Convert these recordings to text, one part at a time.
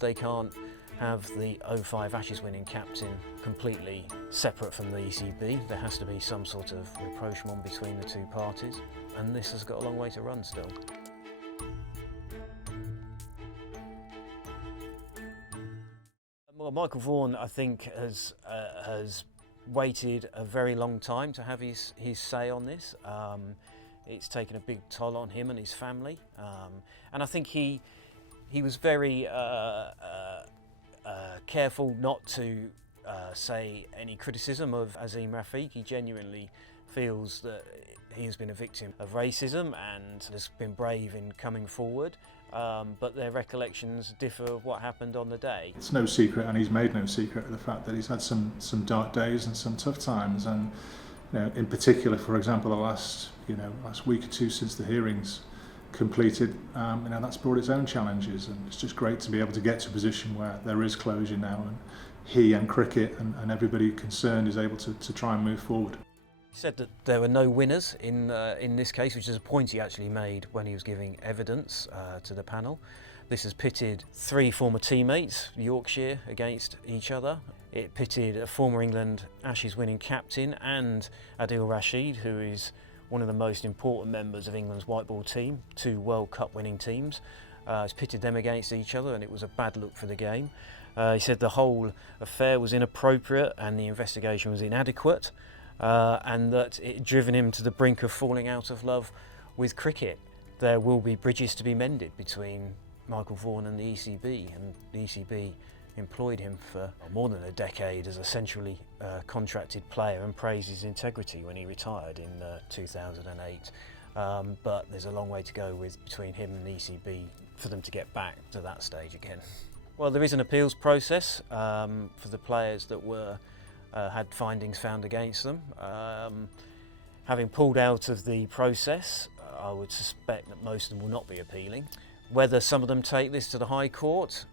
They can't have the 05 Ashes winning captain completely separate from the ECB. There has to be some sort of rapprochement between the two parties, and this has got a long way to run still. Well, Michael Vaughan, I think, has waited a very long time to have his say on this. It's taken a big toll on him and his family, and I think he was very careful not to say any criticism of Azeem Rafiq. He genuinely feels that he has been a victim of racism and has been brave in coming forward, but their recollections differ of what happened on the day. It's no secret, and he's made no secret of the fact that he's had some dark days and some tough times, and in particular, for example, the last week or two since the hearings completed, that's brought its own challenges, and it's just great to be able to get to a position where there is closure now, and he and cricket and everybody concerned is able to try and move forward. He said that there were no winners in this case, which is a point he actually made when he was giving evidence to the panel. This has pitted three former teammates, Yorkshire, against each other. It pitted a former England Ashes winning captain and Adil Rashid, who is one of the most important members of England's white ball team, two World Cup winning teams. It's pitted them against each other, and it was a bad look for the game. He said the whole affair was inappropriate and the investigation was inadequate, and that it had driven him to the brink of falling out of love with cricket. There will be bridges to be mended between Michael Vaughan and the ECB, and the ECB employed him for more than a decade as a centrally contracted player and praised his integrity when he retired in 2008. But there's a long way to go between him and the ECB for them to get back to that stage again. Well, there is an appeals process for the players that had findings found against them. Having pulled out of the process, I would suspect that most of them will not be appealing. Whether some of them take this to the High Court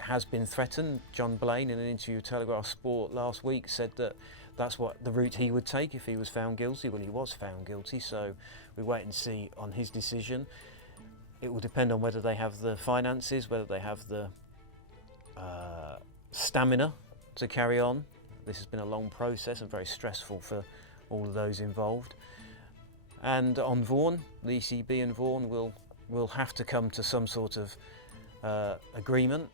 has been threatened. John Blaine, in an interview with Telegraph Sport last week, said that that's what the route he would take if he was found guilty. Well, he was found guilty, so we wait and see on his decision. It will depend on whether they have the finances, whether they have the stamina to carry on. This has been a long process and very stressful for all of those involved. And on Vaughan, the ECB and Vaughan will have to come to some sort of agreement